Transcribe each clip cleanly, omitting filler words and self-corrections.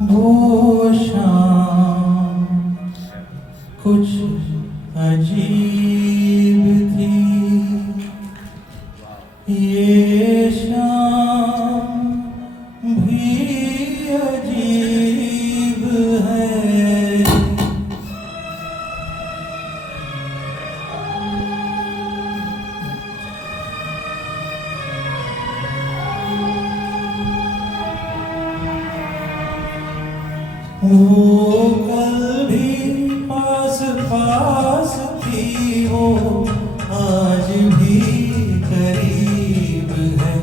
वो शाम कुछ अजीब थी, ये शाम भी अजीब है। वो कल भी पास पास थी, वो आज भी करीब है।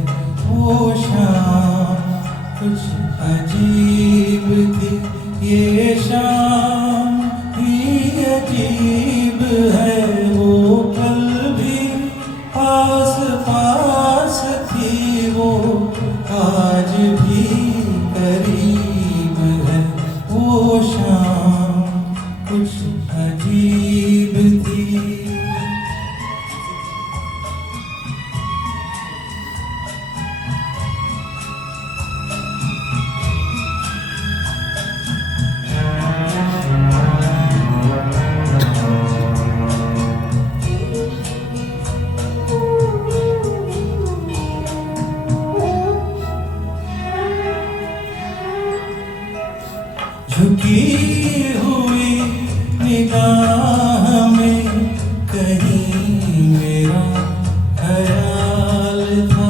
वो शाम कुछ अजीब थी, ये शाम भी अजीब है। वो कल भी पास पास थी, वो आज भी करीब है। वो शाम कुछ अजीब थी। झुकी हुई निगाह में कहीं मेरा ख्याल था।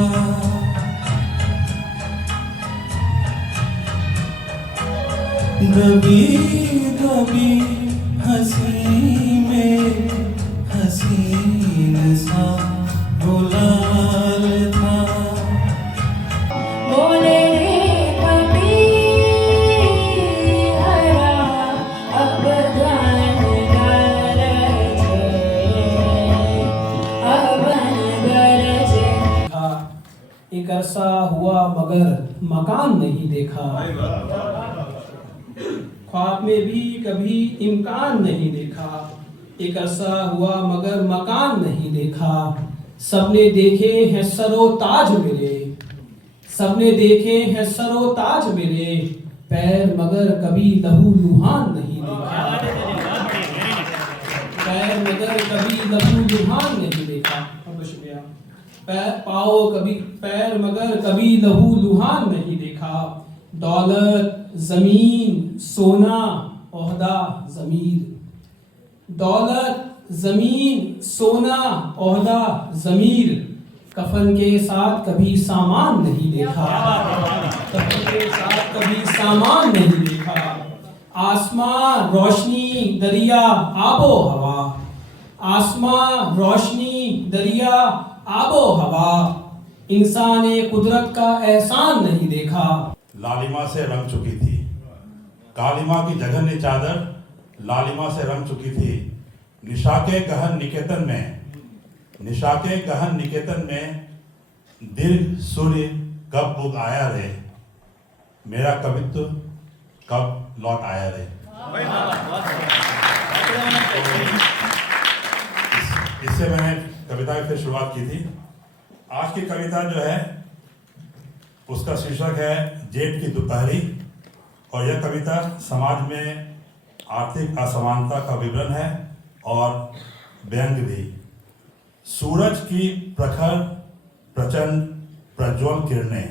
दबी दबी हंसी में हसीन सा गुलाल था। बोले रे कभी हरा अब गान गरजे, अब गरजे। एक अरसा हुआ मगर मकान नहीं देखा, ख्वाब में भी कभी इम्कान नहीं देखा। एक अरसा हुआ मगर मकान नहीं देखा। सबने देखे हैं सरो ताज मेरे, सबने देखे हैं सरो ताज मेरे, पैर मगर कभी लहू लुहान नहीं देखा। पैर मगर कभी लहू लुहान नहीं देखा। बहुत शुक्रिया। पैर मगर कभी लहू लुहान नहीं देखा। दौलत जमीन सोना ओहदा जमीर, दौलत जमीन सोना ओहदा जमीर, कफन के साथ कभी सामान नहीं देखा। कफन के साथ कभी सामान नहीं देखा। आसमां रोशनी दरिया आबो हवा, आसमां रोशनी दरिया आबो हवा, इंसान कुदरत का एहसान नहीं देखा। लालिमा से रंग चुकी थी, कालिमा की जघन्य चादर लालिमा से रंग चुकी थी। निशा के गहन निकेतन में, निशा के गहन निकेतन में दीर्घ सूर्य कब उग आया रे, मेरा कवित्व कब लौट आया रे। इससे मैंने कविता की फिर शुरुआत की थी। आज की कविता जो है उसका शीर्षक है जेठ की दोपहरी, और यह कविता समाज में आर्थिक असमानता का विवरण है और व्यंग्य भी। सूरज की प्रखर प्रचंड प्रज्वल किरणें,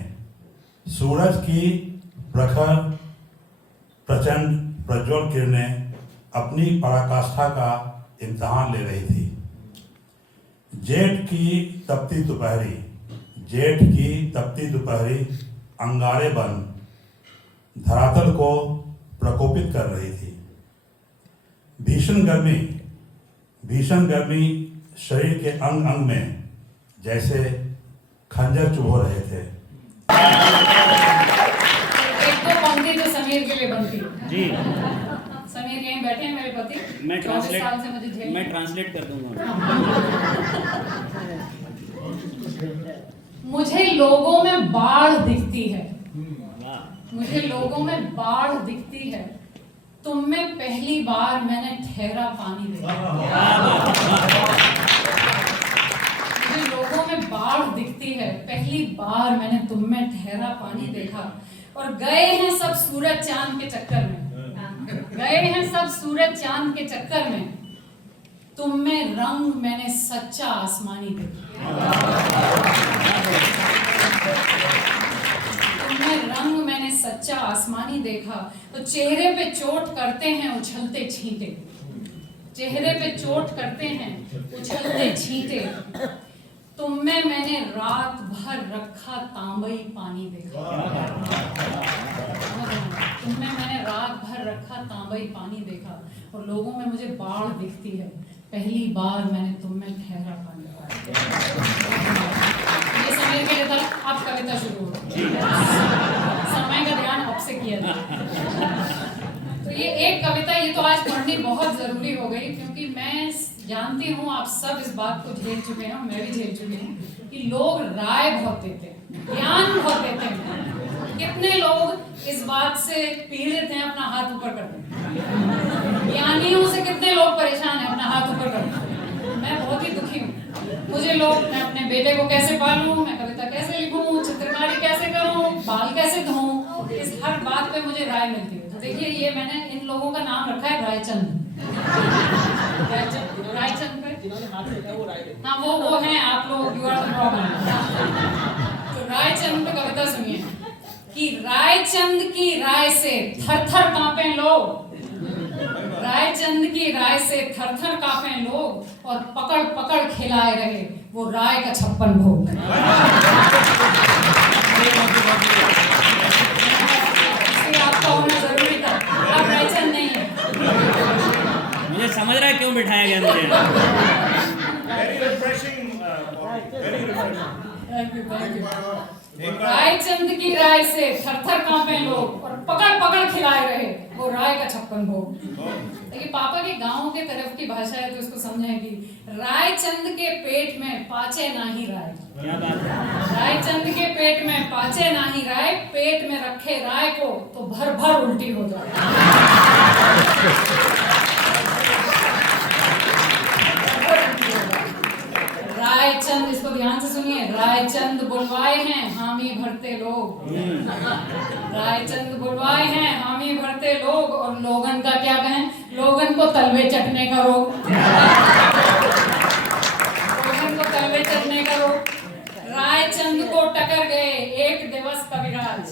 सूरज की प्रखर प्रचंड प्रज्वल किरणें अपनी पराकाष्ठा का इम्तिहान ले रही थी। जेठ की तपती दोपहरी, जेठ की तपती दोपहरी अंगारे बन धरातल को प्रकोपित कर रही थी। भीषण गर्मी शरीर के अंग अंग में जैसे खंजर चुभ रहे थे। एक दो पंक्ति तो समीर के लिए बनती जी। समीर यहीं बैठे हैं मेरे पति, मैं 24 साल से मुझे झेल। मैं ट्रांसलेट कर दूंगा। मुझे लोगों में बाढ़ दिखती है, वाह। मुझे लोगों में बाढ़ दिखती है, तुम में पहली बार मैंने ठहरा पानी देखा। मुझे लोगों में बाढ़ दिखती है, पहली बार मैंने तुम में ठहरा पानी देखा। और गए हैं सब सूरज चांद के चक्कर में, गए हैं सब सूरज चांद के चक्कर में, तुम में रंग मैंने सच्चा आसमानी देखा, तुम में रंग मैंने सच्चा आसमानी देखा। तो चेहरे पे चोट करते हैं उछलते छींटे, चेहरे पे चोट करते हैं उछलते छींटे, तुम में मैंने रात भर रखा तांबई पानी देखा, तुम में मैंने रात भर रखा तांबई पानी देखा। और लोगों में मुझे बाढ़ दिखती है, पहली बार मैंने तुम में ठहरा पानी देखा। ये समय के लिए था, अब कविता शुरू हो, समय का ध्यान अब से किया जाए। तो ये एक कविता, ये तो आज पढ़नी बहुत जरूरी हो गई, क्योंकि मैं जानती हूँ आप सब इस बात को झेल चुके हैं, मैं भी झेल चुकी हूँ कि लोग राय बहुत देते हैं, ज्ञान बहुत देते हैं। कितने लोग इस बात से पीड़ित हैं, अपना हाथ ऊपर कर दें। ज्ञानियों से कितने लोग परेशान हैं, अपना हाथ ऊपर कर दें। मैं बहुत ही दुखी हूँ। मुझे लोग, मैं अपने बेटे को कैसे पालूं, मैं कविता कैसे लिखूं, चित्रकारी कैसे करूं, बाल कैसे धोऊं, इस हर बात पे मुझे राय मिलती है। तो देखिए, ये मैंने इन लोगों का नाम रखा है रायचंद। रायचंद पे हाँ, वो हैं आप लोग, यू आर द प्रॉब्लम। तो रायचंद पे कविता सुनिए कि रायचंद की राय से थर-थर कांपे लोग, रायचंद की राय से थर-थर कांपे लोग, और पकड़-पकड़ खिलाए रहे वो राय का 56 भोग। आपका होना जरूरी था, अब रायचंद नहीं है। मुझे समझ रहा है क्यों बिठाया गया मुझे। रायचंद की राय से थर-थर कांपे लोग, और पकड़-पकड़ खिलाए रहे वो राय का 56 भोग। देखिए, पापा के गांव के तरफ की भाषा है, तो इसको समझें कि रायचंद के पेट में पाचे नाही राय। क्या बात है। रायचंद के पेट में पाचे नाही राय, पेट में रखे राय को तो भर भर उल्टी हो जाए। रायचंद, इसको ध्यान से सुनिए, रायचंद बुलवाए हैं हामी भरते लोग, रायचंद बुलवाए हैं हामी भरते लोग, और लोगन का क्या कहें, लोगन को तलवे चटने का रोग, लोगन को तलवे चटने का रोग। रायचंद को टकर गए एक दिवस कविराज,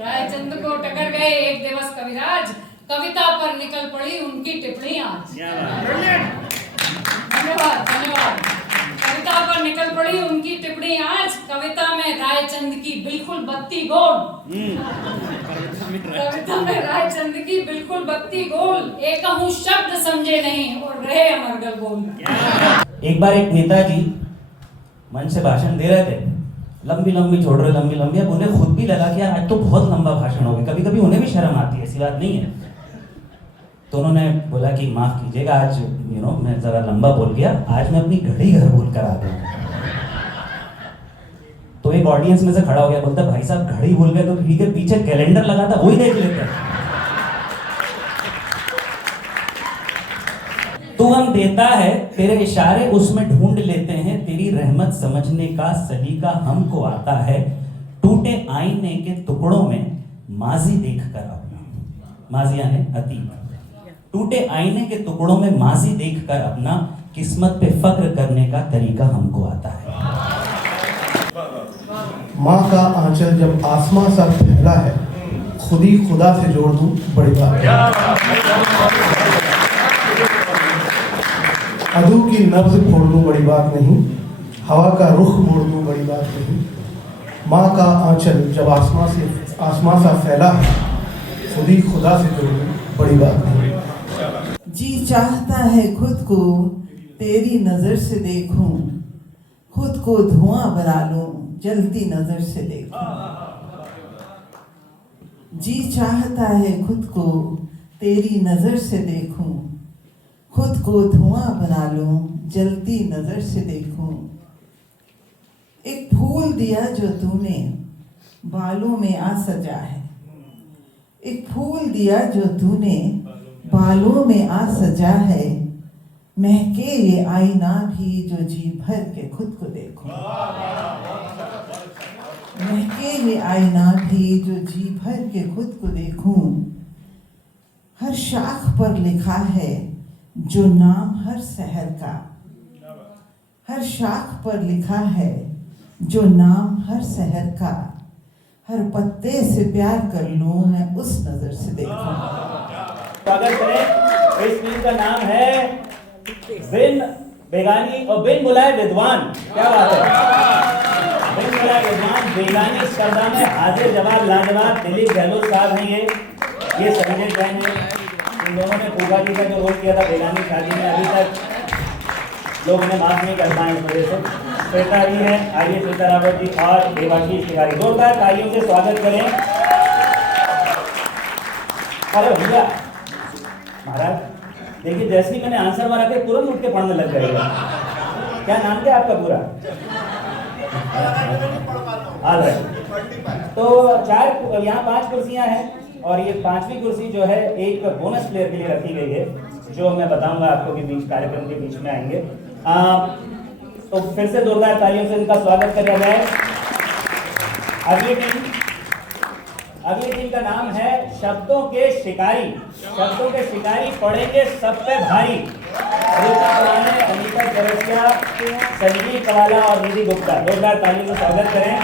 रायचंद को टकर गए एक दिवस कविराज, कविता पर निकल पड़ी उनकी टिप्पणी आज। धन्यवाद, धन्यवाद। कविता पर निकल पड़ी उनकी टिप्पणी आज, कविता में रायचंद की बिल्कुल बत्ती गोल, कविता में रायचंद की बिल्कुल बत्ती गोल, एक कहूँ शब्द समझे नहीं और रहे अमरगल बोल। एक बार एक नेताजी मंच से भाषण दे रहे थे, लंबी लंबी छोड़ रहे, लंबी लंबी। अब उन्हें खुद भी लगा कि यार आज तो बहुत लंबा भाषण हो गया, कभी कभी उन्हें भी शर्म आती है, ऐसी बात नहीं है। तो उन्होंने बोला कि माफ कीजिएगा, आज मैं जरा लंबा बोल गया, आज मैं अपनी घड़ी घर भूल कर आ गया। तो एक ऑडियंस में से खड़ा हो गया, बोलता भाई साहब घड़ी भूल गए तो ठीक है, पीछे कैलेंडर लगा था वही देख लेते हैं। तू हम देता है तेरे इशारे उसमें ढूंढ लेते हैं, तेरी रहमत समझने का सलीका हमको आता है, टूटे आईने के टुकड़ों में माजी देखकर अपना, माजी यानी अतीत, टूटे आईने के टुकड़ों में माजी देखकर अपना, किस्मत पे फक्र करने का तरीका हमको आता है। माँ का आंचल जब आसमां सा फैला है, खुद ही खुदा से जोड़ दूं बड़ी बात है। अदू की नब्ज फोड़ दूं बड़ी बात नहीं, हवा का रुख मोड़ दूं बड़ी बात नहीं। माँ का आंचल जब आसमां सा फैला है, खुद ही खुदा से जोड़ दूं बड़ी बात नहीं। जी चाहता है खुद को तेरी नजर से देखूं, खुद को धुआं बना लूं जलती नजर से देखूं। जी चाहता है खुद को तेरी नजर से देखूं, खुद को धुआं बना लूं जलती नजर से देखूं। एक फूल दिया जो तूने बालों में आ सजा है, एक फूल दिया जो तूने बालों में आ सजा है, महके ये आईना भी जो जी भर के खुद को देखो। महके ये आईना भी जो जी भर के खुद को देखूं। हर शाख पर लिखा है जो नाम हर शहर का। हर शाख पर लिखा है जो नाम हर शहर का। हर पत्ते से प्यार कर लूं मैं उस नजर से देखूं। स्वागत करें। इस फिल्म का नाम है बिन बेगानी और बिन बुलाए विद्वान। क्या बात है। बिन बुलाए विद्वान बेगानी स्पर्धा में हाजिर जवाब लाजवाब दिलीप गहलोत साहब हैं। ये संजय जैन है। इन दोनों ने फूफा जी का जो रोल किया था बेगानी शादी में, अभी तक लोग उन्हें माफ नहीं कर पाए इस वजह से। श्वेता ही है। आइए श्वेता रावत जी और देवाशीष तिवारी जोरदार तालियों से स्वागत करें। अरे भैया महाराज देखिए, जैसे ही मैंने आंसर मारा के तुरंत उठ के पढ़ने लग गए। क्या नाम क्या आपका पूरा? तो यहाँ 5 कुर्सियां हैं और ये 5वीं कुर्सी जो है एक बोनस प्लेयर के लिए रखी गई है, जो मैं बताऊंगा आपको कि बीच कार्यक्रम के बीच में आएंगे। तो फिर से जोरदार तालियों से इनका स्वागत किया जाए। अगली टीम का नाम है शब्दों के शिकारी। शब्दों के शिकारी पड़ेंगे सब पे भारी। अनीता चरसिया, संजीव कवाला और निधि गुप्ता। जोरदार तालियों से स्वागत करें।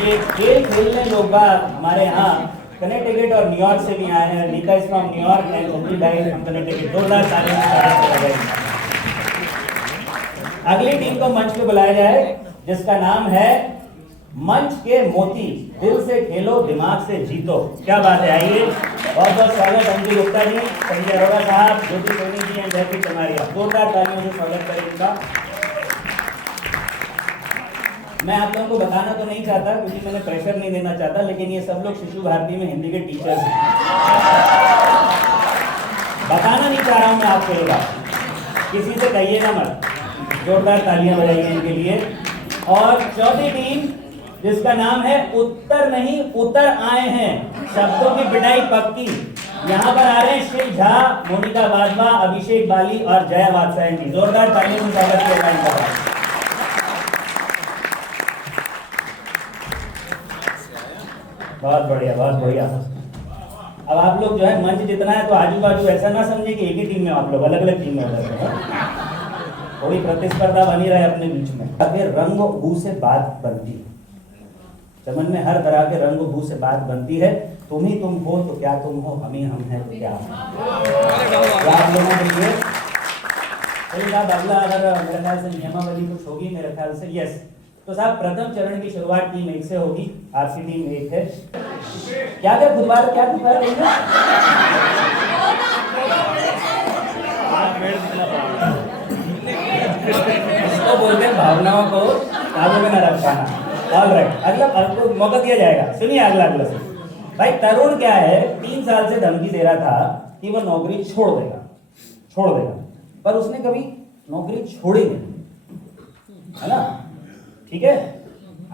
ये खेल खेलने लोग हमारे यहाँ कनेक्टिकट और न्यूयॉर्क से भी आए हैं। Neeta is from New York and Sanjeev भाई फ्रॉम कनेक्टिकट। जोरदार तालियों से स्वागत किया जाए। अगली टीम को मंच पे बुलाया जाए जिसका नाम है मंच के मोती। दिल से खेलो दिमाग से जीतो। क्या बात है। आइए बहुत बहुत स्वागत अंजू गुप्ता जी, संजय अरोड़ा साहब, ज्योति सोनी जी एंड जयप्रीत चमारिया। जोरदार तालियों से स्वागत करें इनका। मैं आप लोगों को बताना तो नहीं चाहता क्योंकि मैंने प्रेशर नहीं देना चाहता, लेकिन ये सब लोग शिशु भारती में हिंदी के टीचर्स हैं। बताना नहीं चाह रहा हूं मैं आपको ये बात, किसी से कहिएगा मत। जोरदार तालियां बजाइए इनके लिए। और चौथी टीम जिसका नाम है उत्तर नहीं उतर आए हैं। शब्दों की पिटाई पक्की। यहाँ पर आ रहे हैं शिव झा, मोनिका वाधवा, अभिषेक बाली और जया वात्सायन जी। जोरदार तालियों से स्वागत किया जाए इनका। बहुत बढ़िया, बहुत बढ़िया। अब आप लोग जो है मंच जितना है तो आजू बाजू ऐसा ना समझे कि एक ही टीम में आप लोग अलग अलग टीम में हो। थोड़ी प्रतिस्पर्धा बनी रहे अपने बीच में। अगर रंग बू से बात बनती है, चमन में हर तरह के रंग बू से बात बनती है। तुम ही तुम हो तो क्या तुम हो, हम ही हम हैं तो क्या आप लोगों के लिए। अगला अगर मेरे ख्याल से नियमावली कुछ होगी मेरे ख्याल से, यस। तो साहब प्रथम चरण की शुरुआत टीम 1 से होगी। आपकी टीम 1 है। क्या क्या बुधवार क्या बुधवार इसको बोलते हैं भावनाओं को काबू में न रख पाना। ऑलराइट, अगला मौका दिया जाएगा। सुनिए अगला से भाई, तरुण क्या है 3 साल से धमकी दे रहा था कि वो नौकरी छोड़ देगा, पर उसने कभी नौकरी छोड़ी नहीं, है ना। ठीक है,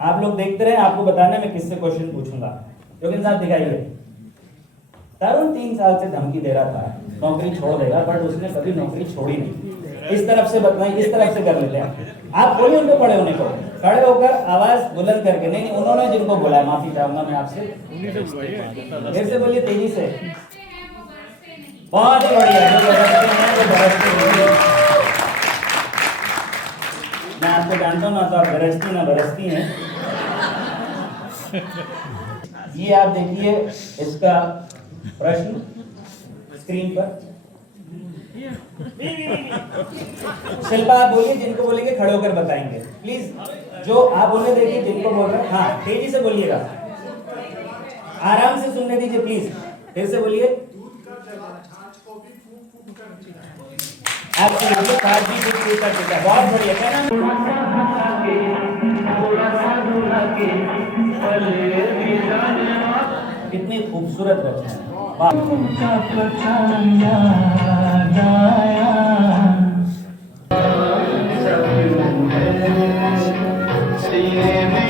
आप लोग देखते रहे, आपको बताना मैं किससे क्वेश्चन पूछूंगा। योगेंद्र साहब दिखाइए। तरुण 3 साल से धमकी दे रहा था नौकरी छोड़ देगा, बट उसने कभी नौकरी छोड़ी नहीं। इस तरफ से बताइए, इस तरफ से कर लेते हैं। आप बोलिए उनको खड़े होने को, खड़े होकर आवाज बुलंद करके। नहीं, उन्होंने जिनको बुलाया, माफी चाहूंगा मैं आपसे। फिर से बोलिए तेजी से। बहुत ही बढ़िया। जो बरसते हैं वो बरसते हैं। मैं आपको जानता हूँ ना, तो आप बरसती ना बरसती हैं। ये आप देखिए इसका प्रश्न स्क्रीन पर। शिल्पा आप बोलिए, जिनको बोलेंगे खड़े होकर बताएंगे प्लीज। जो आप बोलने देखिए जिनको बोल रहे हैं, हाँ तेजी से बोलिएगा, आराम से सुनने दीजिए प्लीज। फिर से बोलिए। बहुत बढ़िया। क्या नाम? कितनी खूबसूरत रचना है। सीने में